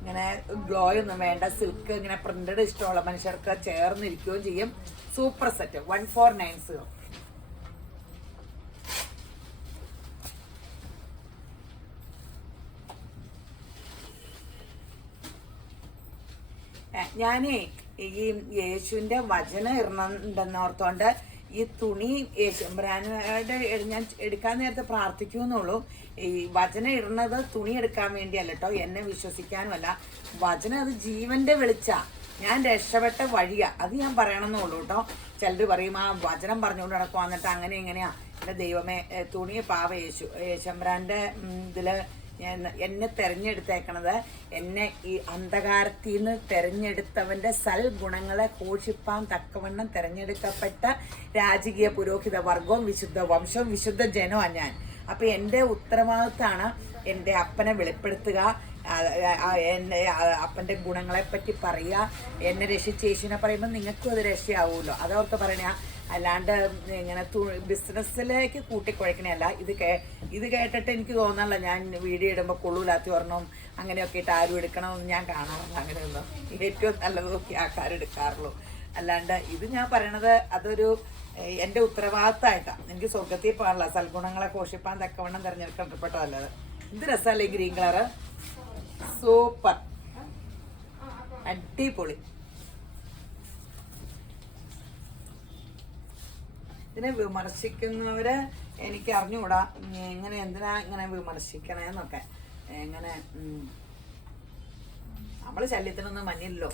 ഇങ്ങനെ ഗ്ലോയൊന്നും വേണ്ട, സിൽക്ക് ഇങ്ങനെ പ്രിന്റഡ് ഇഷ്ടമുള്ള മനുഷ്യർക്ക് ചേർന്നിരിക്കുകയും ചെയ്യും. Super set 1490. ഞാനേ ഈ യേശുവിന്റെ വചനം ഇടണമെന്നുണ്ടെന്നോർത്തോണ്ട് ഈ തുണി യേശുബ്രാനോട് ഞാൻ എടുക്കാൻ നേരത്തെ പ്രാർത്ഥിക്കുന്നുള്ളൂ. ഈ വചനം ഇടുന്നത് തുണി എടുക്കാൻ വേണ്ടിയല്ല കേട്ടോ, എന്നെ വിശ്വസിക്കാനുമല്ല. വചനം അത് ജീവന്റെ വെളിച്ചാ, ഞാൻ രക്ഷപ്പെട്ട വഴിയാ, അത് ഞാൻ പറയണമെന്നുള്ളൂ കേട്ടോ. ചിലർ പറയും ആ വചനം പറഞ്ഞുകൊണ്ട് നടക്കുക, എന്നിട്ട് അങ്ങനെ എങ്ങനെയാ എൻ്റെ ദൈവമേ തുണി പാവ യേശുബ്രാന്റെ ഇതില് എന്നെ തെരഞ്ഞെടുത്തേക്കണത്, എന്നെ ഈ അന്ധകാരത്തിൽ നിന്ന് തെരഞ്ഞെടുത്തവന്റെ സൽഗുണങ്ങളെ ഘോഷിപ്പാൻ തക്കവണ്ണം തെരഞ്ഞെടുക്കപ്പെട്ട രാജകീയ പുരോഹിത വർഗവും വിശുദ്ധ വംശവും വിശുദ്ധ ജനമാണ് ഞാൻ. അപ്പൊ എൻ്റെ ഉത്തരവാദിത്തമാണ് എൻ്റെ അപ്പനെ വെളിപ്പെടുത്തുക, എൻ്റെ അപ്പൻ്റെ ഗുണങ്ങളെ പറ്റി പറയുക. എന്നെ രക്ഷിച്ച യേശുവിനെ പറയുമ്പോൾ നിങ്ങൾക്കും അത് രക്ഷയാവുമല്ലോ, അതവർക്ക് പറയണ. അല്ലാണ്ട് ഇങ്ങനെ ബിസിനസ്സിലേക്ക് കൂട്ടിക്കുഴക്കണല്ല. ഇത് കേട്ടിട്ട് എനിക്ക് തോന്നാറില്ല, ഞാൻ വീഡിയോ ഇടുമ്പോൾ കൊള്ളൂലാത്തി ഒരെണ്ണം അങ്ങനെയൊക്കെ ഇട്ട് ആരും എടുക്കണമെന്ന് ഞാൻ കാണാറില്ല. അങ്ങനെയൊന്നും ഏറ്റവും നല്ലത് നോക്കി ആൾക്കാരെടുക്കാറുള്ളൂ. അല്ലാണ്ട് ഇത് ഞാൻ പറയണത് അതൊരു എൻ്റെ ഉത്തരവാദിത്തമായിട്ടാണ്. എനിക്ക് സ്വർഗത്തിൽ പാടില്ല, സൽഗുണങ്ങളെ ഘോഷിപ്പാൻ തക്കവണ്ണം തിരഞ്ഞെടുക്കപ്പെട്ടതല്ലത്. എന്ത് രസമല്ലേ ഗ്രീൻ കളറ്, സൂപ്പർ അടിപൊളി. ഇതിനെ വിമർശിക്കുന്നവര് എനിക്ക് അറിഞ്ഞുകൂടാ, ഇങ്ങനെ എന്തിനാ ഇങ്ങനെ വിമർശിക്കണേന്നൊക്കെ. എങ്ങനെ നമ്മള് ശല്യത്തിനൊന്നും മഞ്ഞില്ലല്ലോ,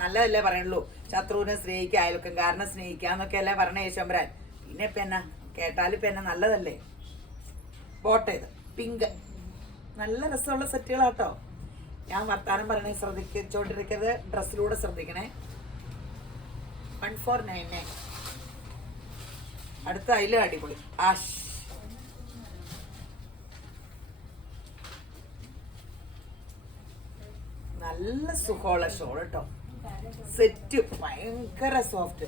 നല്ലതല്ലേ പറയുള്ളൂ. ശത്രുവിനെ സ്നേഹിക്കുക, അയൽവക്കംകാരനെ സ്നേഹിക്കാന്നൊക്കെ അല്ലേ പറഞ്ഞ യേശുമ്പരാൻ. പിന്നെ ഇപ്പൊ എന്നാ കേട്ടാലും ഇപ്പൊ എന്നാ നല്ലതല്ലേ. പോട്ടെ, ഇത് പിങ്ക് നല്ല രസമുള്ള സെറ്റുകളാട്ടോ. ഞാൻ വർത്താനം പറയണേ ശ്രദ്ധിച്ചോണ്ടിരിക്കരുത്, ഡ്രസ്സിലൂടെ ശ്രദ്ധിക്കണേ. 1499. അടുത്ത അതിലും അടിപൊളി ആഷ്. നല്ല സുഖമുള്ള ഷോൾ കേട്ടോ, സെറ്റ് ഭയങ്കര സോഫ്റ്റ്.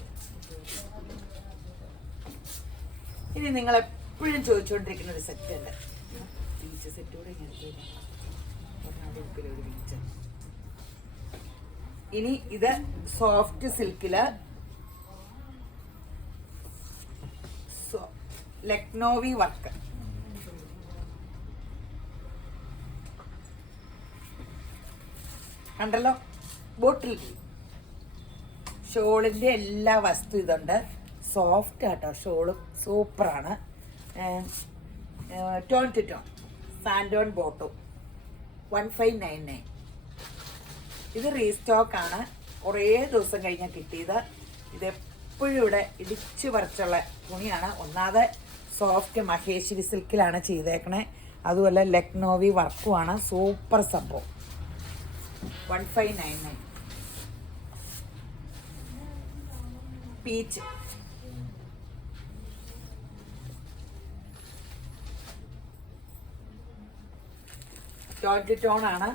ഇനി നിങ്ങൾ എപ്പോഴും ചോദിച്ചുകൊണ്ടിരിക്കുന്ന ഒരു സെറ്റ് അല്ലേ, ബീച്ച് സെറ്റ് കൂടെ. ഇനി ഇത് സോഫ്റ്റ് സിൽക്കില് ലക്നോവി വർക്ക്. കണ്ടല്ലോ, ബോട്ടിൽ ഷോളിന്റെ എല്ലാ വസ്തു ഇതുണ്ട്. സോഫ്റ്റ് ആട്ടോ, ഷോള് സൂപ്പറാണ്. ടോൺ ടു ടോൺ സാൻഡോൺ ബോട്ടും 1599. ഇത് റീസ്റ്റോക്കാണ്, കുറേ ദിവസം കഴിഞ്ഞാൽ കിട്ടിയത്. ഇതെപ്പോഴും ഇവിടെ ഇടിച്ചു പറിച്ചുള്ള തുണിയാണ്. ഒന്നാമത് സോഫ്റ്റ് മഹേശ്വരി സിൽക്കിലാണ് ചെയ്തേക്കണേ, അതുപോലെ ലക്നോവി വർക്കുമാണ്. സൂപ്പർ സംഭവം. 1599. പീച്ച് ടോയ്ലറ്റ് ടോൺ ആണ്,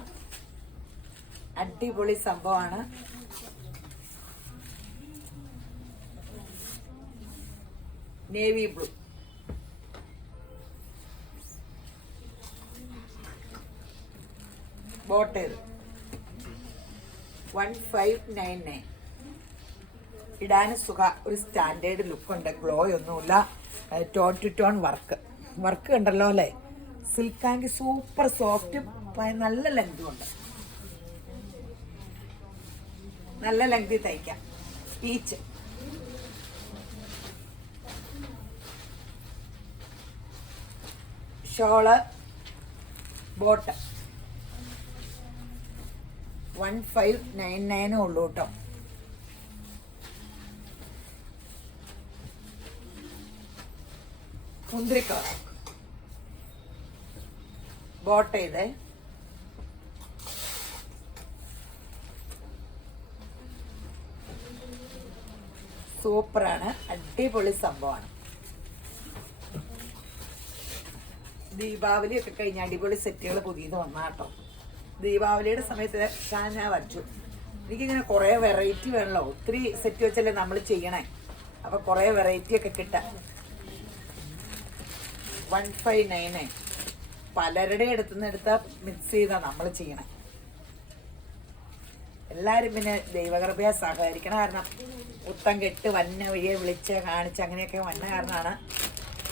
അടിപൊളി സംഭവമാണ്. നേവി ബ്ലൂ, ബോട്ടേൽ 1599. ഇടാനും സുഖ, ഒരു സ്റ്റാൻഡേർഡ് ലുക്കുണ്ട്, ഗ്ലോ ഒന്നുമില്ല. ടോൺ ടു ടോൺ വർക്ക് ഉണ്ടല്ലോ അല്ലേ. സിൽക്ക് ആൻഡ് സൂപ്പർ സോഫ്റ്റും നല്ല ലെങ്തും ഉണ്ട്. നല്ല ലെങ്തിൽ തയ്ക്കാം. പീച്ച് ഷോള് ബോട്ട് 1599 ഉള്ളൂ കേട്ടോ. മുന്തിരിക്ക ബോട്ട് ചെയ്തേ. സൂപ്പറാണ്, അടിപൊളി സംഭവമാണ്. ദീപാവലി ഒക്കെ കഴിഞ്ഞ അടിപൊളി സെറ്റുകൾ പുതിയത് വന്നാട്ടോ. ദീപാവലിയുടെ സമയത്ത് ഞാൻ വരച്ചു. എനിക്കിങ്ങനെ കുറേ വെറൈറ്റി വേണമല്ലോ, ഒത്തിരി സെറ്റ് വെച്ചല്ലേ നമ്മൾ ചെയ്യണേ. അപ്പോൾ കുറേ വെറൈറ്റി ഒക്കെ കിട്ടാം. 1599 പലരുടെ അടുത്തുനിന്ന് മിക്സ് ചെയ്താൽ നമ്മൾ ചെയ്യണേ. എല്ലാവരും പിന്നെ ദൈവകൃപയെ സഹകരിക്കണം. കാരണം ഉത്തം കെട്ട് വന്ന വഴിയെ വിളിച്ച് കാണിച്ച് അങ്ങനെയൊക്കെ വന്ന കാരണമാണ്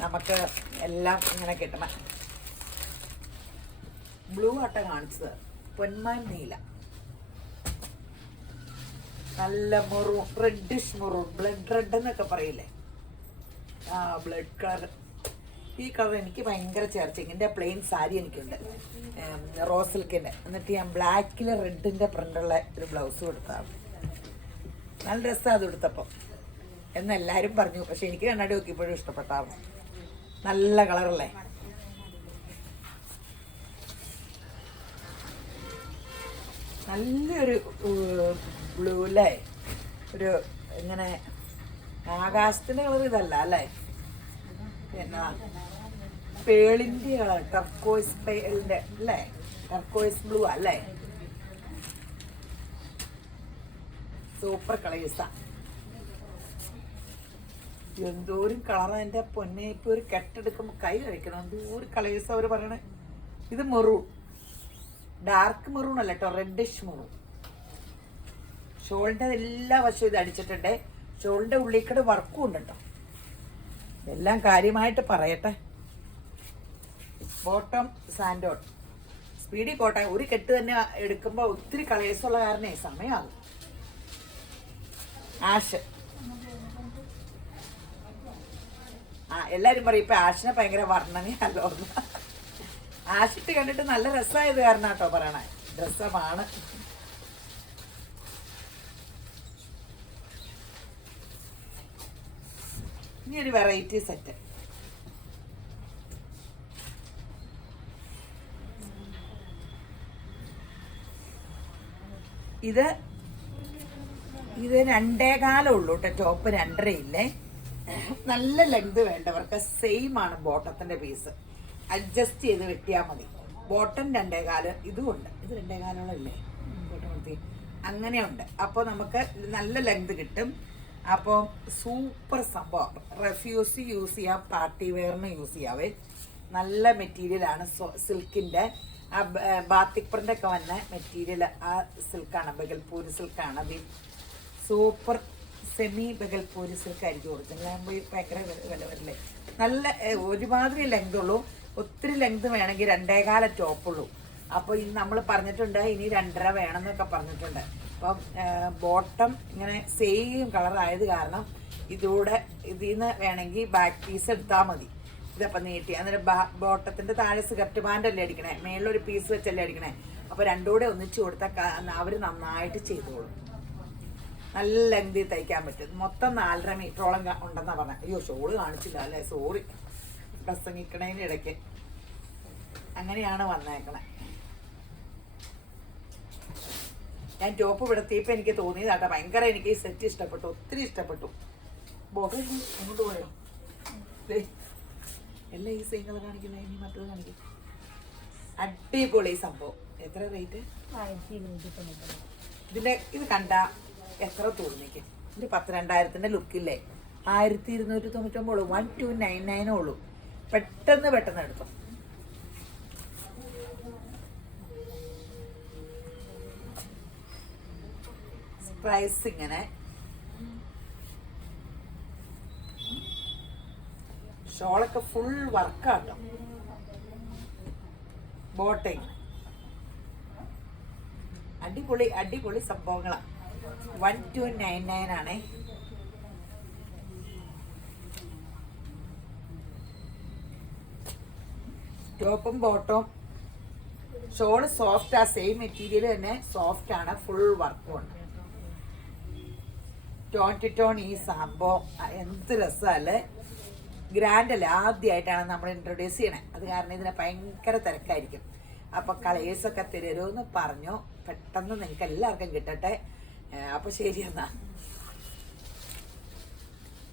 നമുക്ക് എല്ലാം ഇങ്ങനെ കിട്ടണം. ബ്ലൂ ആട്ട കാണിച്ചത്, പൊന്മാൻ നീല, നല്ല maroon, reddish maroon, blood red എന്നൊക്കെ പറയില്ലേ, ആ ബ്ലഡ് കളർ. ഈ കളർ എനിക്ക് ഭയങ്കര ചേർച്ചിങ്ങിൻ്റെ പ്ലെയിൻ സാരി എനിക്കുണ്ട്, റോസ് സിൽക്കിൻ്റെ. എന്നിട്ട് ഞാൻ ബ്ലാക്കിൽ റെഡിൻ്റെ പ്രിൻ്റുള്ള ഒരു ബ്ലൗസ് കൊടുത്താണ്. നല്ല രസമാണ് അത് എടുത്തപ്പോൾ എന്നെല്ലാവരും പറഞ്ഞു. പക്ഷെ എനിക്ക് കണ്ണാടി നോക്കിയപ്പോഴും ഇഷ്ടപ്പെട്ടായിരുന്നു. നല്ല കളറല്ലേ. നല്ലൊരു ബ്ലൂ അല്ലേ, ഒരു ഇങ്ങനെ ആകാശത്തിൻ്റെ കളർ ഇതല്ല അല്ലേ, എന്നാ പേളിൻ്റെ കളർ, ടർക്കോയ്സ് പേളിൻ്റെ അല്ലേ, ടർക്കോയ്സ് ബ്ലൂ അല്ലേ. സൂപ്പർ കളേഴ്സാ. എന്തോരം കളറാണ് എൻ്റെ പൊന്നെ. ഇപ്പോൾ ഒരു കെട്ടെടുക്കുമ്പോൾ കൈ കഴിക്കണം, എന്തോരം കളേഴ്സ് അവർ പറയണേ. ഇത് മെറൂൺ, ഡാർക്ക് മെറൂൺ അല്ല കേട്ടോ, റെഡിഷ് മെറൂൺ. ഷോളിൻ്റെ എല്ലാ വശവും ഇത് അടിച്ചിട്ടുണ്ട്. ഷോളിൻ്റെ ഉള്ളിക്കടെ വർക്കും ഉണ്ട് കേട്ടോ. എല്ലാം കാര്യമായിട്ട് പറയട്ടെ. ബോട്ടം സാൻഡോൺ, സ്പീഡിൽ പോട്ടെ. ഒരു കെട്ട് തന്നെ എടുക്കുമ്പോൾ ഒത്തിരി കളേഴ്സുള്ള കാരണേ സമയമാകും. ആഷ്, എല്ലാവരും പറയും ഇപ്പം ആഷിനെ ഭയങ്കര വർണ്ണനയല്ലോ. ആഷിട്ട് കണ്ടിട്ട് നല്ല രസമായത് കാരണം കേട്ടോ പറയണേ. രസമാണ്. ഇനി ഒരു വെറൈറ്റി സെറ്റ്. ഇത് 2.25 ഉള്ളൂ കേട്ടോ. ടോപ്പ് 2.5 ഇല്ലേ. നല്ല ലെങ്ത് വേണ്ടവർക്ക് സെയിം ആണ് ബോട്ടത്തിന്റെ പീസ്. അഡ്ജസ്റ്റ് ചെയ്ത് വെട്ടിയാൽ മതി. ബോട്ടം 2.25, ഇതും ഉണ്ട്. ഇത് 2.25 ബോട്ടം അങ്ങനെയുണ്ട്. അപ്പോൾ നമുക്ക് നല്ല ലെങ്ത് കിട്ടും. അപ്പോൾ സൂപ്പർ സംഭവം. റെഫ്യൂസ് യൂസ് ചെയ്യാം, പാർട്ടി വെയറിന് യൂസ് ചെയ്യാവേ. നല്ല മെറ്റീരിയലാണ്. സിൽക്കിൻ്റെ ആ ബാത്തിക് പ്രിൻ്റൊക്കെ വന്ന മെറ്റീരിയൽ ആ സിൽക്കാണ്. ബഗൽപൂരി സിൽക്കാണ്. അത് സൂപ്പർ സെമി ബഗൽപൂരി സിൽക്കായിരിക്കും. ഒറിജിനലാകുമ്പോൾ ഭയങ്കര വില വരില്ലേ. നല്ല ഒരുമാതിരി ലെങ്ത് ഉള്ളൂ. ഒത്തിരി ലെങ്ത് വേണമെങ്കിൽ 2.25 ടോപ്പുള്ളൂ. അപ്പോൾ ഇനി നമ്മൾ പറഞ്ഞിട്ടുണ്ട് ഇനി 2.5 വേണമെന്നൊക്കെ പറഞ്ഞിട്ടുണ്ട്. അപ്പം ബോട്ടം ഇങ്ങനെ സെയിം കളറായത് കാരണം ഇതിൽ നിന്ന് വേണമെങ്കിൽ ബാക്ക് പീസ് എടുത്താൽ മതി. ഇതപ്പം നീട്ടി അന്നേരം ബോട്ടത്തിൻ്റെ താഴെ സിഗരറ്റ് പാൻ്റല്ലേ അടിക്കണേ, മേളിലൊരു പീസ് വെച്ചല്ലേ അടിക്കണേ. അപ്പോൾ രണ്ടും കൂടെ ഒന്നിച്ച് കൊടുത്താൽ അവർ നന്നായിട്ട് ചെയ്തോളും. നല്ല ലെങ്തിൽ തയ്ക്കാൻ പറ്റും. മൊത്തം 4.5 മീറ്ററോളം ഉണ്ടെന്നാണ് പറഞ്ഞത്. അയ്യോ ഷോള് കാണിച്ചില്ല അല്ലേ, സോറി. പ്രസംഗിക്കണതിന് ഇടയ്ക്ക് അങ്ങനെയാണ് വന്നേക്കണേ. ഞാൻ ടോപ്പ് വിടത്തിയപ്പോൾ എനിക്ക് തോന്നിയതാട്ടോ, ഭയങ്കര എനിക്ക് ഈ സെറ്റ് ഇഷ്ടപ്പെട്ടു, ഒത്തിരി ഇഷ്ടപ്പെട്ടു. ബോട്ടിൽ അങ്ങോട്ട് പോയോ? എല്ലാം ഈ സെയിം കളർ കാണിക്കുന്നത്, ഇനി മറ്റത് കാണിക്കും. അടിപൊളി സംഭവം. എത്ര റേറ്റ്? ഇതിന്റെ ഇത് കണ്ട എത്ര തോന്നിക്കും? ഇതിന്റെ 12,000 ലുക്കില്ലേ? 1299 ഉള്ളൂ. 1299 ഉള്ളൂ. പെട്ടെന്ന് എടുത്തു. പ്രൈസ് ഇങ്ങനെ ഷോളൊക്കെ ഫുൾ വർക്കാട്ടോ. ബോട്ടിങ് അടിപൊളി സംഭവങ്ങളാണ്. 1299 ആണേ. ടോപ്പും ബോട്ടവും ഷോള് സോഫ്റ്റ്, ആ സെയിം മെറ്റീരിയൽ തന്നെ സോഫ്റ്റ് ആണ്, ഫുൾ വർക്കും ഉണ്ട്. ടോൺ ടു ടോൺ ഈ സംഭവം എന്ത് രസമല്ലേ, ഗ്രാൻഡ് അല്ലേ, ആദ്യമായിട്ടാണ് നമ്മൾ ഇൻട്രൊഡ്യൂസ് ചെയ്യണേ. അത് കാരണം ഇതിനെ ഭയങ്കര തിരക്കായിരിക്കും. അപ്പോൾ കളേഴ്സൊക്കെ തരുമെന്ന് പറഞ്ഞു. പെട്ടെന്ന് നിങ്ങൾക്ക് എല്ലാവർക്കും കിട്ടട്ടെ. അപ്പോൾ ശരി എന്നാ.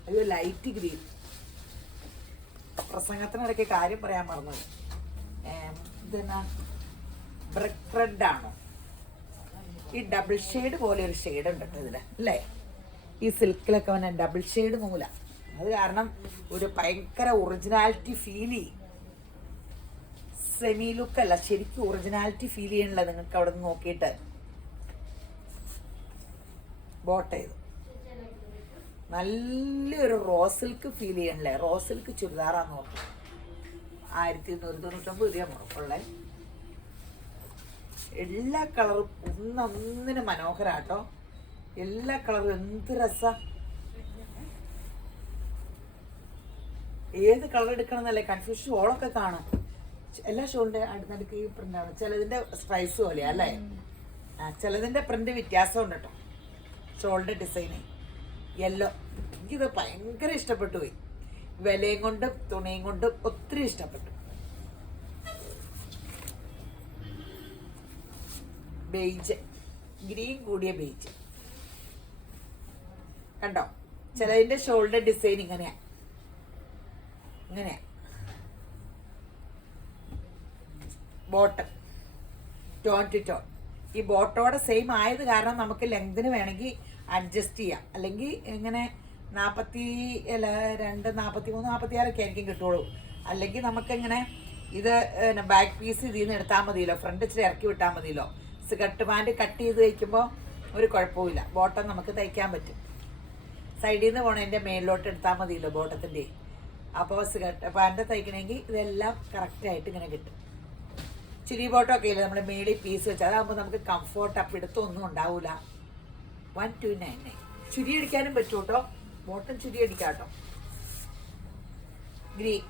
അയ്യോ, ലൈറ്റ് ഗ്രീൻ. പ്രസംഗത്തിനിടയ്ക്ക് കാര്യം പറയാൻ മറന്നു. ഇതെന്നാ ബ്രിക്ക് റെഡ് ആണോ? ഈ ഡബിൾ ഷെയ്ഡ് പോലെ ഒരു ഷെയ്ഡ് ഉണ്ട് കേട്ടോ ഇതിൽ, അല്ലേ? ഈ സിൽക്കിലൊക്കെ വന്ന ഡബിൾ ഷെയ്ഡ് നൂല. അത് കാരണം ഒരു ഭയങ്കര ഒറിജിനാലിറ്റി ഫീൽ ചെയ്യും. സെമി ലുക്കല്ല, ശരിക്കും ഒറിജിനാലിറ്റി ഫീൽ ചെയ്യണില്ല നിങ്ങൾക്ക് അവിടെ നിന്ന് നോക്കിയിട്ട്. ബോട്ട് ചെയ്തു നല്ലൊരു റോസ് സിൽക്ക് ഫീൽ ചെയ്യണല്ലേ. റോസ് സിൽക്ക് ചുരിദാറാന്ന് നോക്കും. 1199 രൂപ മുറപ്പുള്ള. എല്ലാ കളറും ഒന്നൊന്നിന് മനോഹരാട്ടോ. എല്ലാ കളറും എന്ത് രസ. ഏത് കളർ എടുക്കണം എന്നല്ലേ കൺഫ്യൂഷൻ. ഷോളൊക്കെ കാണും. എല്ലാ ഷോളിന്റെ അടുത്തടുക്ക് ഈ പ്രിന്റാണ്. ചിലതിന്റെ സ്ട്രൈസ് പോലെയാ അല്ലേ? ചിലതിന്റെ പ്രിന്റ് വ്യത്യാസമുണ്ട് കേട്ടോ. ഷോളിന്റെ ഡിസൈന് യെല്ലോ. എനിക്കിത് ഭയങ്കര ഇഷ്ടപ്പെട്ടു പോയി. വിലയും കൊണ്ടും തുണിയും കൊണ്ടും ഒത്തിരി ഇഷ്ടപ്പെട്ടു. ബെയ്ജ്, ഗ്രീൻ കൂടിയ ബെയ്ജ് കണ്ടോ? ചിലതിന്റെ ഷോളിന്റെ ഡിസൈൻ ഇങ്ങനെയാ. Bottom tone to tone. ഈ ബോട്ടോടെ സെയിം ആയത് കാരണം നമുക്ക് ലെങ്തിന് വേണമെങ്കിൽ അഡ്ജസ്റ്റ് ചെയ്യാം. അല്ലെങ്കിൽ ഇങ്ങനെ 42, 43, 46 ആയിരിക്കും കിട്ടുള്ളൂ. അല്ലെങ്കിൽ നമുക്കിങ്ങനെ ഇത് ബാക്ക് പീസ് ഇതിൽ നിന്ന് എടുത്താൽ മതിയല്ലോ, ഫ്രണ്ട് ഇച്ചിരി ഇറക്കി വിട്ടാൽ മതിയല്ലോ. സ്കർട്ട് പാൻറ് കട്ട് ചെയ്ത് തയ്ക്കുമ്പോൾ ഒരു കുഴപ്പമില്ല. ബോട്ടം നമുക്ക് തയ്ക്കാൻ പറ്റും. സൈഡിൽ നിന്ന് പോണതിൻ്റെ മേളിലോട്ട് എടുത്താൽ മതിയല്ലോ ബോട്ടത്തിൻ്റെ. അപ്പോൾ സ്കർട്ട് പാൻറ് തയ്ക്കണമെങ്കിൽ ഇതെല്ലാം കറക്റ്റായിട്ട് ഇങ്ങനെ കിട്ടും. ചുരി ബോട്ടമൊക്കെ ഇല്ലേ നമ്മൾ മേളിൽ പീസ് വെച്ചാൽ, അതാകുമ്പോൾ നമുക്ക് കംഫോർട്ട് അപ്പിടുത്തൊന്നും ഉണ്ടാവില്ല. 1299. ചുരി അടിക്കാനും പറ്റും കേട്ടോ. ബോട്ടം ചുരി അടിക്കാം കേട്ടോ. ഗ്രീൻ,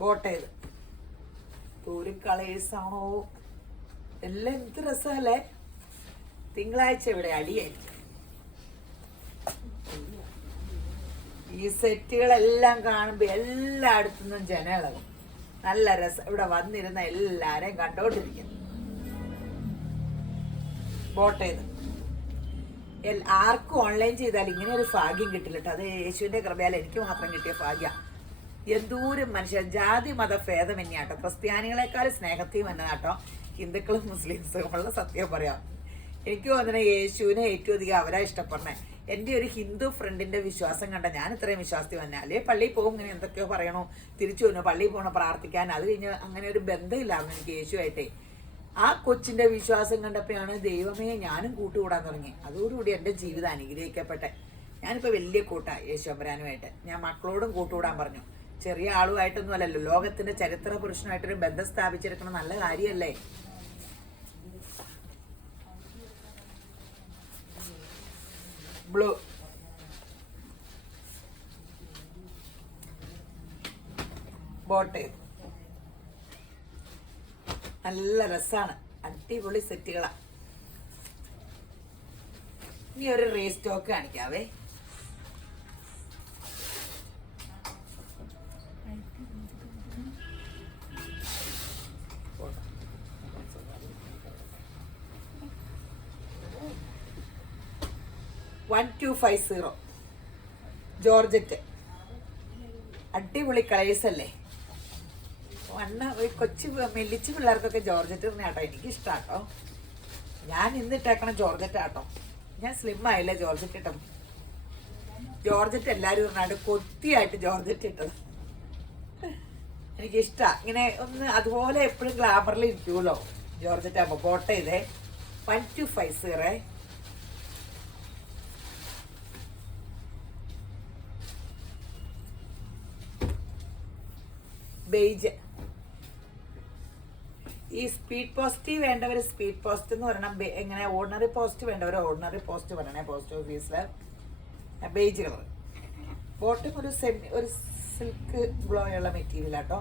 ബോട്ടേത് ഒരു കളേഴ്സാണോ. എല്ലാം എന്ത് രസമല്ലേ. തിങ്കളാഴ്ച ഇവിടെ അടിയായിരിക്കും. ഈ സെറ്റുകളെല്ലാം കാണുമ്പോൾ എല്ലായിടത്തുനിന്നും ജനങ്ങളാകും. നല്ല രസം. ഇവിടെ വന്നിരുന്ന എല്ലാരെയും കണ്ടോണ്ടിരിക്കുന്നു. ബോട്ടേത് ആർക്കും ഓൺലൈൻ ചെയ്താൽ ഇങ്ങനെ ഒരു ഭാഗ്യം കിട്ടില്ല കേട്ടോ. അത് യേശുവിന്റെ കൃപയാൽ എനിക്ക് മാത്രം കിട്ടിയ ഭാഗ്യം. എന്തോരം മനുഷ്യൻ, ജാതി മത ഭേദം തന്നെയാട്ടോ. ക്രിസ്ത്യാനികളെക്കാൾ സ്നേഹത്തെയും എന്നതാട്ടോ ഹിന്ദുക്കളും മുസ്ലിംസും ഉള്ള സത്യം പറയാം. എനിക്ക് തോന്നുന്നത് യേശുവിനെ ഏറ്റവും അധികം അവരാ ഇഷ്ടപ്പെടണേ. എൻ്റെ ഒരു ഹിന്ദു ഫ്രണ്ടിന്റെ വിശ്വാസം കണ്ട ഞാൻ ഇത്രയും വിശ്വാസത്തിൽ വന്നെ. അല്ലേ പള്ളിയിൽ പോകും, ഇങ്ങനെ എന്തൊക്കെയോ പറയണോ, തിരിച്ചു വന്നു പള്ളിയിൽ പോകണം പ്രാർത്ഥിക്കാൻ. അത് കഴിഞ്ഞ് അങ്ങനെ ഒരു ബന്ധമില്ലായിരുന്നു എനിക്ക് യേശുവായിട്ടേ. ആ കൊച്ചിന്റെ വിശ്വാസം കണ്ടപ്പോഴാണ് ദൈവമേ ഞാനും കൂട്ടുകൂടാൻ തുടങ്ങി. അതോടുകൂടി എൻ്റെ ജീവിതം അനുഗ്രഹിക്കപ്പെട്ടെ. ഞാനിപ്പോൾ വലിയ കൂട്ടാ യേശുമ്പരാനുമായിട്ട്. ഞാൻ മക്കളോടും കൂട്ടുകൂടാൻ പറഞ്ഞു. ചെറിയ ആളുമായിട്ടൊന്നും അല്ലല്ലോ, ലോകത്തിന്റെ ചരിത്ര പുരുഷനായിട്ടൊരു ബന്ധം സ്ഥാപിച്ചെടുക്കണം. നല്ല കാര്യമല്ലേ. ബ്ലൂ, ബോട്ടേ നല്ല രസാണ്. അടിപൊളി സെറ്റുകളാ. ഇനി ഒരു റീസ്റ്റോക്ക് കാണിക്കാവേ. 1250 ജോർജറ്റ്. അടിപൊളി കളേഴ്സ് അല്ലേ. കൊച്ചു മെല്ലിച്ച് പിള്ളേർക്കൊക്കെ ജോർജറ്റ് കേട്ടോ എനിക്കിഷ്ടാട്ടോ. ഞാൻ ഇന്നിട്ടേക്കണ ജോർജറ്റ് ആട്ടോ. ഞാൻ സ്ലിം ആയില്ലേ ജോർജറ്റ് ഇട്ടത്. ജോർജറ്റ് എല്ലാവരും പറഞ്ഞാണ്ട് കൊത്തിയായിട്ട് ജോർജറ്റ് ഇട്ടത് എനിക്കിഷ്ടമാണ്. ഇങ്ങനെ ഒന്ന് അതുപോലെ എപ്പോഴും ഗ്ലാമറിൽ ഇരിക്കുമല്ലോ ജോർജറ്റ് ആകുമ്പോൾ. ബോട്ട ഇതേ 1250. ബേജ്. ഈ സ്പീഡ് പോസ്റ്റ് വേണ്ടവർ സ്പീഡ് പോസ്റ്റ് എന്ന് പറയണം. എങ്ങനെ ഓർഡിനറി പോസ്റ്റ് വേണ്ടവർ ഓർഡിനറി പോസ്റ്റ് പറയണേ പോസ്റ്റ് ഓഫീസിൽ. Beige colour. ബോട്ടം ഒരു സിൽക്ക് ഗ്ലോയുള്ള മെറ്റീരിയൽ ആട്ടോ.